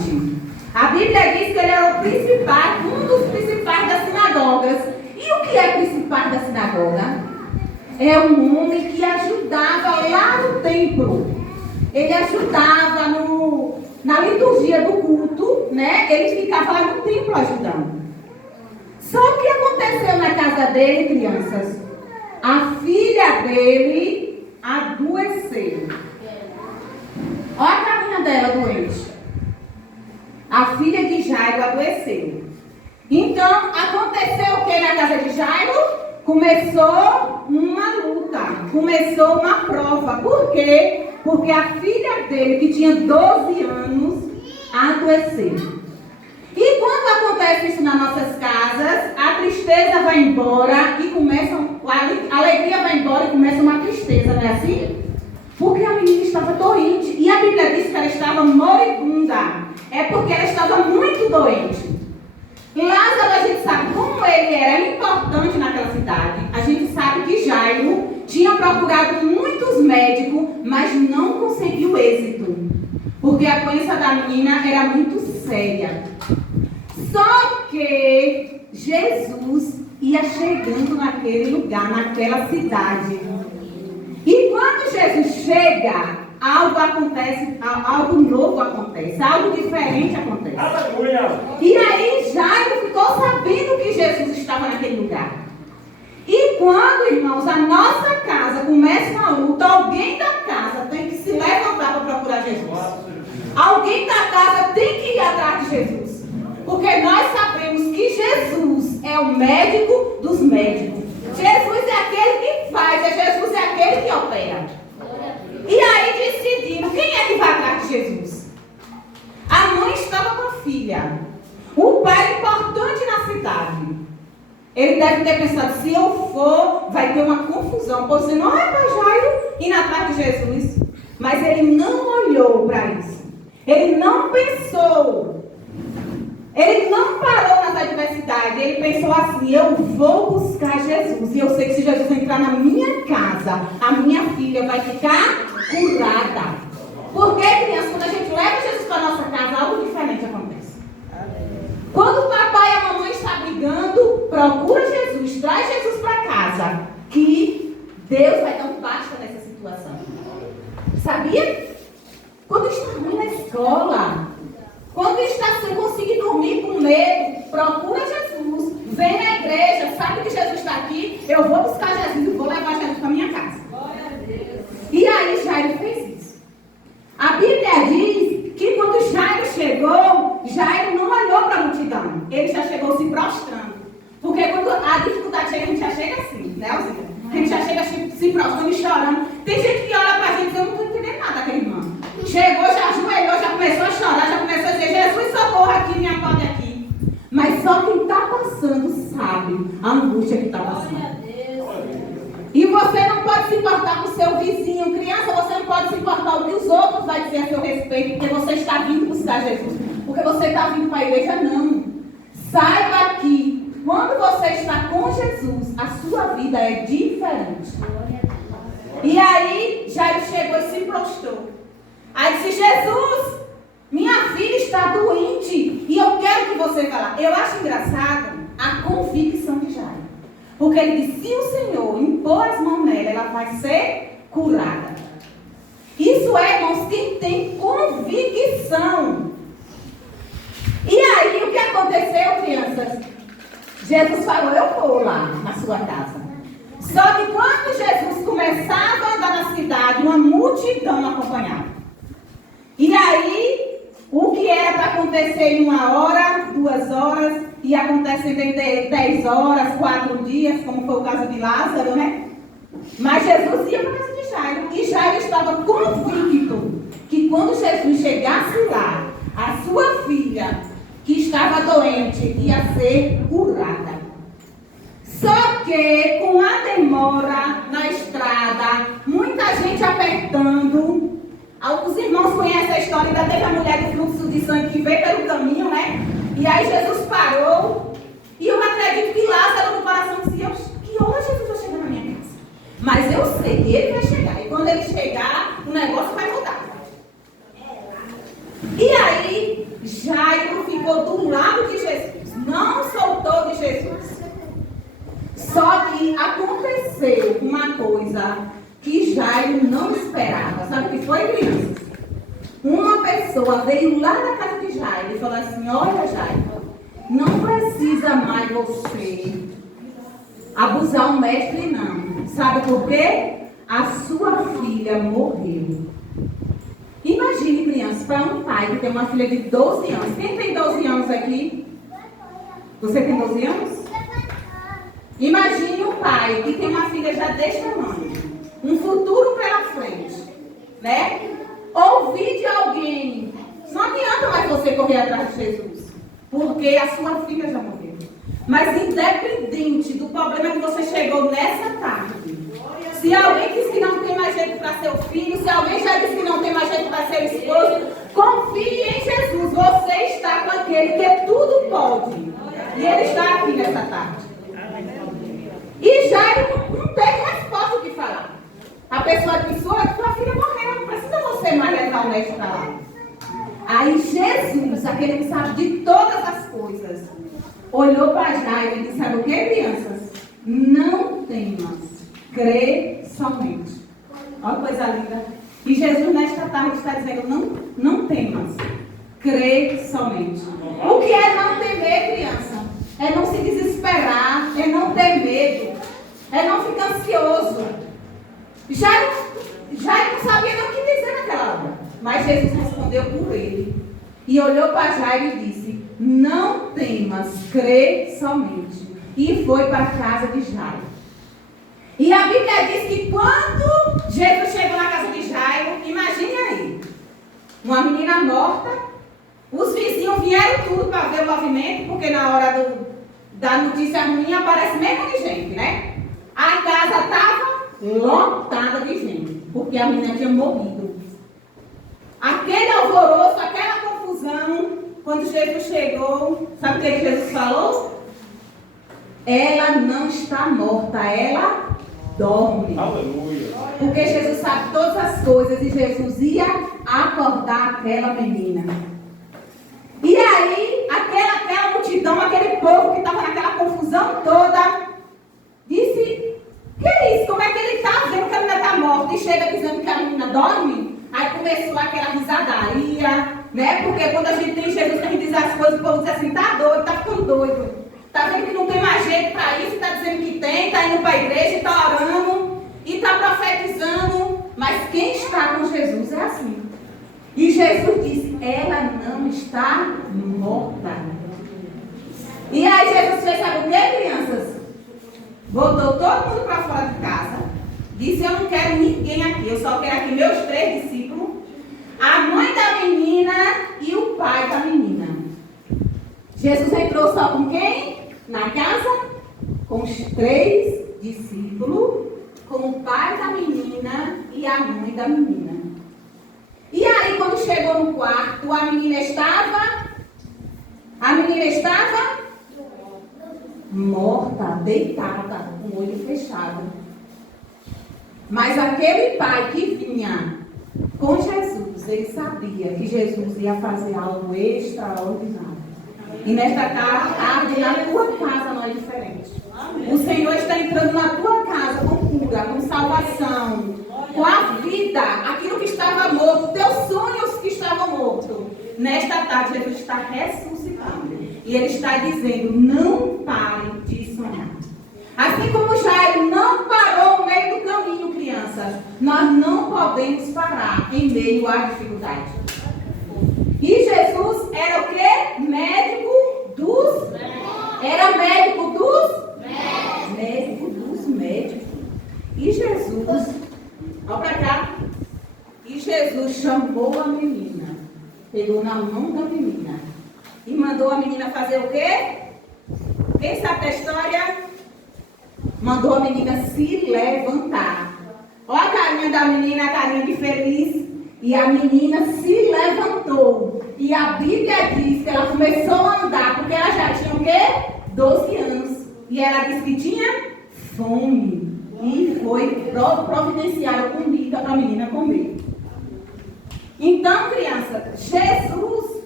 importante. A Bíblia diz que ele era o principal, um dos principais das sinagogas. E o que é principal da sinagoga? É um homem que ajudava lá no templo. Ele ajudava na liturgia do culto, né? Ele ficava lá no templo ajudando. Só que aconteceu na casa dele, crianças, a filha dele adoeceu. Olha a carinha dela doente. A filha de Jairo adoeceu. Então, aconteceu o que na casa de Jairo? Começou uma luta, começou uma prova. Por quê? Porque a filha dele, que tinha 12 anos, adoeceu. E quando acontece isso nas nossas casas, a tristeza vai embora e começa, a alegria vai embora e começa uma tristeza, não é assim? Porque a menina estava doente. E a Bíblia diz que ela estava moribunda. É porque ela estava muito doente. Lázaro, a gente sabe como ele era importante naquela cidade. A gente sabe que Jairo tinha procurado muitos médicos, mas não conseguiu êxito. Porque a doença da menina era muito séria. Só que Jesus ia chegando naquele lugar, naquela cidade. E quando Jesus chega, algo acontece, algo novo acontece, algo diferente acontece. Aleluia! E aí Jairo ficou sabendo que Jesus estava naquele lugar. E quando, irmãos, a nossa casa começa uma luta, alguém da casa tem que se levantar para procurar Jesus. Alguém da casa tem que ir atrás de Jesus. Porque nós sabemos que Jesus é o médico dos médicos. Jesus é aquele que faz, Jesus é aquele que opera. E aí decidiram, quem é que vai atrás de Jesus? A mãe estava com a filha. O pai é importante na cidade. Ele deve ter pensado, se eu for, vai ter uma confusão. Pois você não é para Jairo ir atrás de Jesus. Mas ele não olhou para isso. Ele não pensou. Ele não parou nas adversidades. Ele pensou assim, eu vou buscar Jesus. E eu sei que se Jesus entrar na minha casa, a minha filha vai ficar curada. Porque, criança, quando a gente leva Jesus para a nossa casa, algo diferente acontece. Quando o papai e a mamãe estão brigando, procura Jesus, traz Jesus para casa, que Deus vai dar um basta nessa situação. Sabia? Quando está ruim na escola, quando está sem conseguir dormir com medo, procura Jesus, vem na igreja, sabe que Jesus está aqui, eu vou buscar Jesus e vou levar Jesus para minha casa. E aí Jairo fez isso. A Bíblia diz que quando Jairo chegou, Jairo não olhou para a multidão. Ele já chegou se prostrando. Porque quando a dificuldade chega, a gente já chega assim, né, Alzira? A gente já chega se prostrando e chorando. Tem gente que olha para a gente e diz, eu não estou entendendo nada daquele irmão. Chegou, já ajoelhou, já começou a chorar, já começou a dizer, Jesus, socorro aqui, me acorde aqui. Mas só quem está passando sabe a angústia que está passando. E você não pode se importar com o seu vizinho. Criança, você não pode se importar o que os outros vão dizer a seu respeito, porque você está vindo buscar Jesus. Porque você está vindo para a igreja, não. Saiba que quando você está com Jesus, a sua vida é diferente. E aí, Jairo chegou e se prostrou. Aí disse, Jesus, minha filha está doente e eu quero que você vá lá. Eu acho engraçado a convicção de Jairo. Porque ele disse, se o Senhor impor as mãos nela, ela vai ser curada. Isso é, irmãos, quem tem convicção. E aí, o que aconteceu, crianças? Jesus falou, eu vou lá na sua casa. Só que quando Jesus começava a andar na cidade, uma multidão acompanhava. E aí, o que era para acontecer em 1 hora, 2 horas, e acontece em 10 horas, 4 dias, como foi o caso de Lázaro, né? Mas Jesus ia para a casa de Jairo. E Jairo estava convicto que quando Jesus chegasse lá, a sua filha, que estava doente, ia ser curada. Só que, com a demora na estrada, muita gente apertando. Alguns irmãos conhecem a história, ainda teve a mulher do fluxo de sangue que veio pelo caminho, né? E aí Jesus parou. E eu acredito que Lázaro no coração dizia, que hora Jesus vai chegar na minha casa? Mas eu sei que ele vai chegar. E quando ele chegar, o negócio vai mudar. E aí, ficou do lado de Jesus, não soltou de Jesus. Só que aconteceu uma coisa que Jairo não esperava. Sabe o que foi, crianças? Uma pessoa veio lá na casa de Jairo e falou assim: olha, Jairo, não precisa mais você abusar o mestre, não. Sabe por quê? A sua filha morreu. Imagine, crianças, para um pai que tem uma filha de 12 anos. Quem tem 12 anos aqui? Você tem 12 anos? Imagine um pai que tem uma filha já deste tamanho, um futuro pela frente, né? Ouvir de alguém, não adianta mais você correr atrás de Jesus, porque a sua filha já morreu. Mas independente do problema que você chegou nessa tarde, se alguém disse que não tem mais jeito para seu filho, se alguém já disse que não tem mais jeito para seu esposo, confie em Jesus. Você está com aquele que tudo pode. E ele está aqui nessa tarde. E Jairo não teve resposta o que falar. A pessoa disse: olha, sua filha morreu, não precisa você mais levar o mestre para lá. Aí Jesus, aquele que sabe de todas as coisas, olhou para Jairo e disse: sabe o que, crianças? Não temas, crê somente. Olha que coisa linda. E Jesus nesta tarde está dizendo: não temas, crê somente. O que é não temer, criança? É não se desesperar, é não ter medo, é não ficar ansioso. Jairo não sabia nem o que dizer naquela hora, mas Jesus respondeu por ele. E olhou para Jairo e disse: não temas, crê somente. E foi para a casa de Jairo. E a Bíblia diz que quando Jesus chegou na casa de Jairo, imagine aí, uma menina morta, os vizinhos vieram tudo para ver o movimento, porque na hora da notícia ruim aparece mesmo de gente, né? A casa estava lotada de gente, porque a menina tinha morrido. Aquele alvoroço, aquela confusão, quando Jesus chegou, sabe o que Jesus falou? Ela não está morta, ela dorme. Aleluia. Porque Jesus sabe todas as coisas e Jesus ia acordar aquela menina. E aí, aquela multidão, aquele povo que estava naquela confusão toda, disse: que é isso? Como é que ele está vendo que a menina está morta e chega dizendo que a menina dorme? Aí começou aquela risadaria, né? Porque quando a gente tem Jesus, que a gente diz as coisas, o povo diz assim: tá doido, tá ficando doido. Tá vendo que não tem mais jeito para isso, tá dizendo que tem, tá indo para a igreja, tá orando e tá profetizando. Mas quem está com Jesus é assim. E Jesus disse: ela não está morta. E aí Jesus fez, sabe o que, crianças? Botou todo mundo para fora de casa. Disse: eu não quero ninguém aqui, eu só quero aqui meus 3 discípulos, a mãe da menina e o pai da menina. Jesus entrou só com quem? Na casa? Com os 3 discípulos, com o pai da menina e a mãe da menina. E aí, quando chegou no quarto, a menina estava morta, deitada, com o olho fechado. Mas aquele pai que vinha com Jesus, ele sabia que Jesus ia fazer algo extraordinário. E nesta tarde, na tua casa não é diferente. O Senhor está entrando na tua casa com cura, com salvação, com a vida, aquilo que estava morto, teus sonhos que estavam mortos. Nesta tarde, Jesus está ressuscitando. E Ele está dizendo: não pare de sonhar. Assim como Jairo não parou no meio do caminho, crianças, nós não podemos parar em meio à dificuldade. E Jesus era o quê? Médico dos médicos. Era médico dos médicos. Médico dos médicos. E Jesus, olha para cá. E Jesus chamou a menina, pegou na mão da menina e mandou a menina fazer o quê? Quem sabe da história? Mandou a menina se levantar. Olha a carinha da menina, a carinha de feliz. E a menina se levantou. E a Bíblia diz que ela começou a andar, porque ela já tinha o quê? 12 anos. E ela disse que tinha fome. E foi providenciar comida para a menina comer. Então, criança, Jesus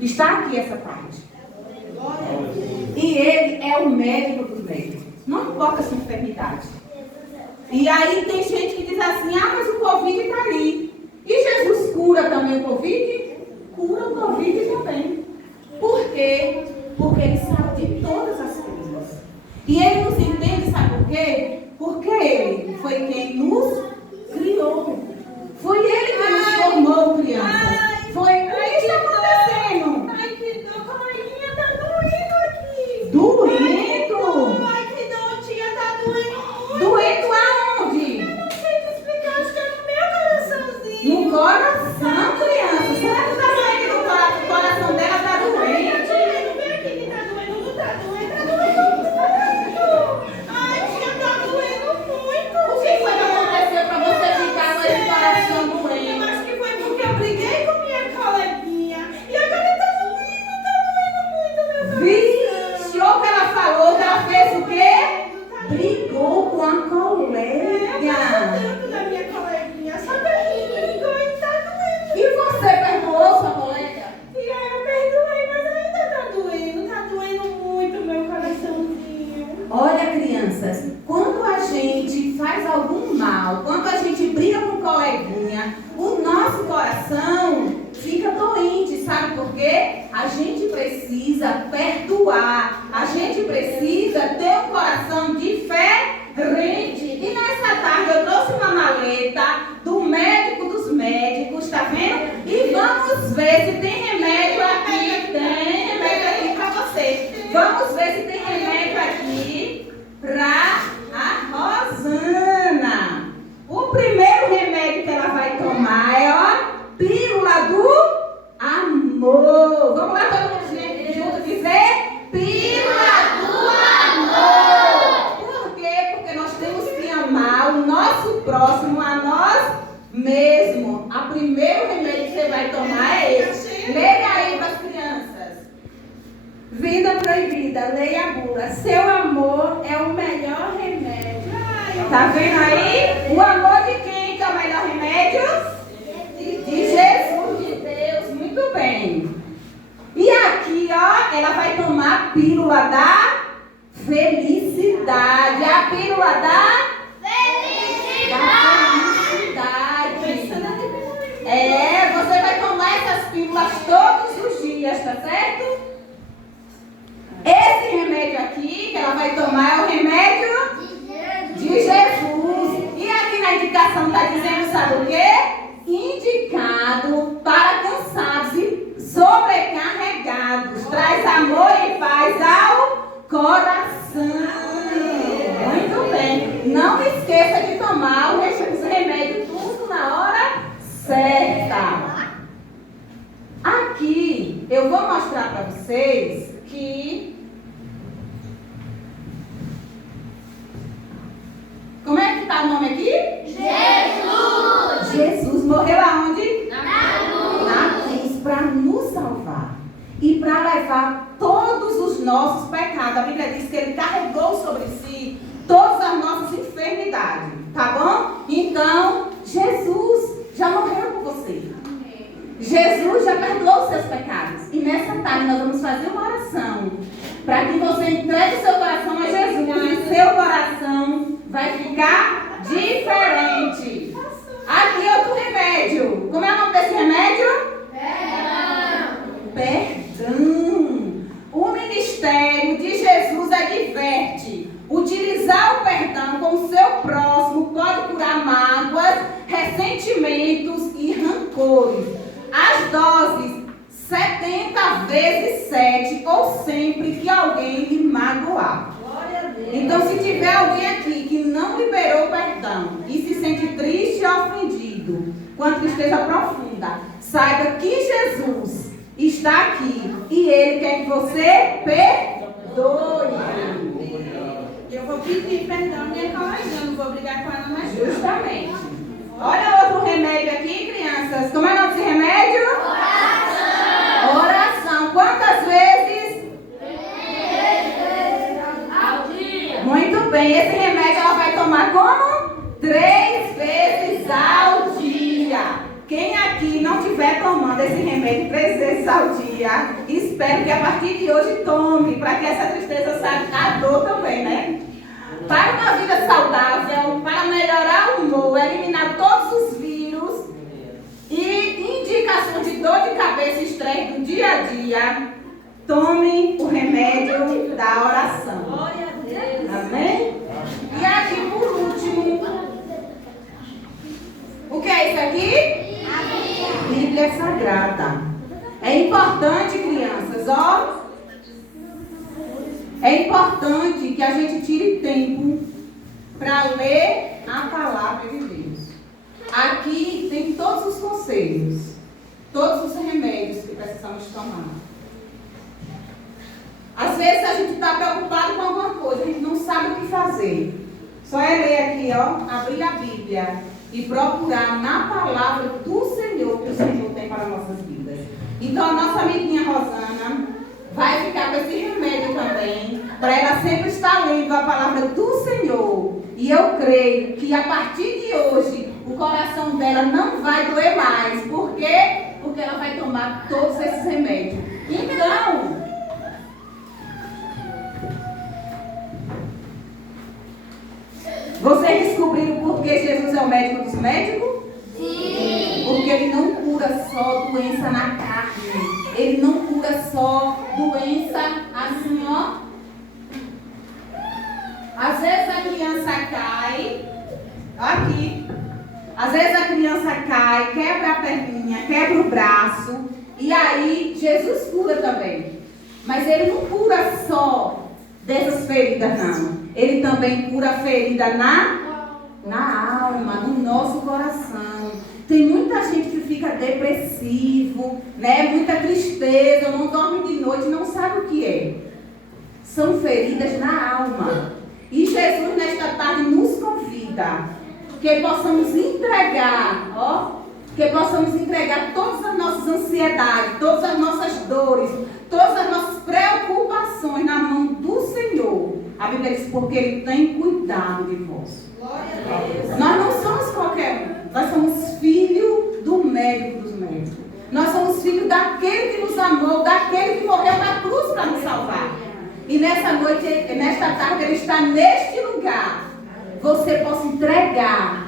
está aqui essa tarde. E Ele é o médico dos médicos. Não importa a sua enfermidade. E aí tem gente que diz assim, mas o Covid está ali. E Jesus cura também o Covid? Cura o Covid também. Por quê? Porque Ele sabe de todas as coisas. E Ele nos entende, sabe por quê? Porque Ele foi quem nos criou. Foi Ele que nos formou, crianças. Foi o que está acontecendo. Ai, que dor, coleguinha, tá doendo aqui. Doendo? Ai, que dor, tia, tá doendo muito. Doendo aonde? Eu não sei te explicar, acho que é no meu coraçãozinho. No coração, criança. Será que está doendo no coração? O coração dela está doente? Vem aqui que tá doendo, não tá doendo, tá doendo. Ai, tia, tá doendo muito. O que foi que aconteceu para você ficar com esse coração Eu doendo? acho que foi porque eu briguei com minha coleguinha. E agora tá doendo muito meu coração. Vixe, olha o que ela falou, que ela fez o quê? Brigou com a Eu colega. gosto tanto da minha coleguinha, só que a gente brigou e tá doendo. E você perdoou sua colega? E aí eu perdoei, mas ainda tá doendo muito meu coraçãozinho. Olha, crianças, quando a gente faz algum mal, quando a gente briga com um coleguinha, o nosso coração fica doente, sabe por quê? A gente precisa perdoar, a gente precisa ter um coração diferente. E nessa tarde eu trouxe uma maleta do médico dos médicos, tá vendo? E vamos ver se tem remédio aqui. Tem remédio aqui pra você. Vamos ver se tem remédio aqui pra a Rosana. O primeiro remédio que ela vai tomar é, pílula do amor. Vamos lá, todo mundo junto dizer? Pílula do amor. Por quê? Porque nós temos que amar o nosso próximo, a nós mesmos. O primeiro remédio que você vai tomar é esse. Leia aí para as crianças. Vida proibida, leia a bula. Seu amor é o melhor remédio. Tá vendo aí? O amor de quem que é o melhor remédio? De Jesus, de Deus. Muito bem. E aqui, ela vai tomar a pílula da felicidade. A pílula da felicidade. Você vai tomar essas pílulas todos os dias, tá certo? Esse remédio aqui que ela vai tomar é o remédio de Jesus. E aqui na indicação está dizendo, sabe o quê? Indicado para cansados e sobrecarregados. Traz amor e paz ao coração. Muito bem. Não esqueça de tomar os remédios tudo na hora certa. Aqui eu vou mostrar para vocês que... Como é que está o nome aqui? Jesus! Jesus morreu aonde? Na cruz para nos salvar e para levar todos os nossos pecados. A Bíblia diz que Ele carregou sobre si todas as nossas enfermidades, tá bom? Então, Jesus já morreu por você. Jesus já perdoou os seus pecados. E nessa tarde nós vamos fazer uma oração para que você entregue o seu coração a Jesus e seu coração vai ficar diferente. Aqui outro remédio. Como é o nome desse remédio? Perdão. O ministério de Jesus adverte: utilizar o perdão com o seu próximo pode curar mágoas, ressentimentos e rancores. As doses 70 vezes 7 ou sempre que alguém lhe magoar. Então, se tiver alguém aqui que não liberou o perdão e se sente triste e ofendido, com a tristeza profunda, saiba que Jesus está aqui e Ele quer que você perdoe. Eu vou pedir perdão à minha colega, não vou brigar com ela mais. Justamente. Olha outro remédio aqui, crianças. Como é o nome desse remédio? Oração. Oração. Quantas vezes? 3 vezes ao dia. Muito bem. Esse remédio ela vai tomar como? 3 vezes ao dia. Quem aqui não estiver tomando esse remédio 3 vezes ao dia, espero que a partir de hoje tome, para que essa tristeza saia, a dor também, né? Para uma vida saudável, para melhorar o humor, eliminar todos os vírus e indicações de dor de cabeça e estresse do dia a dia, tome o remédio da oração. Glória a Deus. Amém? E aqui por último, o que é isso aqui? Bíblia Sagrada. É importante, crianças, ó. É importante que a gente tire tempo para ler a palavra de Deus. Aqui tem todos os conselhos, todos os remédios que precisamos tomar. Às vezes a gente está preocupado com alguma coisa, a gente não sabe o que fazer. Só é ler aqui, ó, abrir a Bíblia e procurar na palavra do Senhor que o Senhor tem para nossas vidas. Então a nossa amiguinha Rosana vai ficar com esse remédio também, para ela sempre estar lendo a palavra do Senhor. E eu creio que a partir de hoje o coração dela não vai doer mais. Por quê? Porque ela vai tomar todos esses remédios. Então, vocês descobriram por que Jesus é o médico dos médicos? Sim. Porque ele não cura só doença na carne. Ele não cura só doença assim, ó. Às vezes a criança cai, aqui. Às vezes a criança cai, quebra a perninha, quebra o braço. E aí Jesus cura também. Mas ele não cura só dessas feridas, não. Ele também cura a ferida na alma, no nosso coração. Tem muita gente que fica depressivo, né? Muita tristeza, não dorme de noite, não sabe o que é. São feridas na alma. E Jesus nesta tarde nos convida que possamos entregar, ó, que possamos entregar todas as nossas ansiedades, todas as nossas dores, todas as nossas preocupações na mão do Senhor. A Bíblia diz, porque Ele tem cuidado de vós. Glória a Deus. Nós não somos qualquer um. Nós somos filhos do médico dos médicos. Nós somos filhos daquele que nos amou, daquele que morreu na cruz para nos salvar. E nessa noite, nesta tarde, Ele está neste lugar. Você possa entregar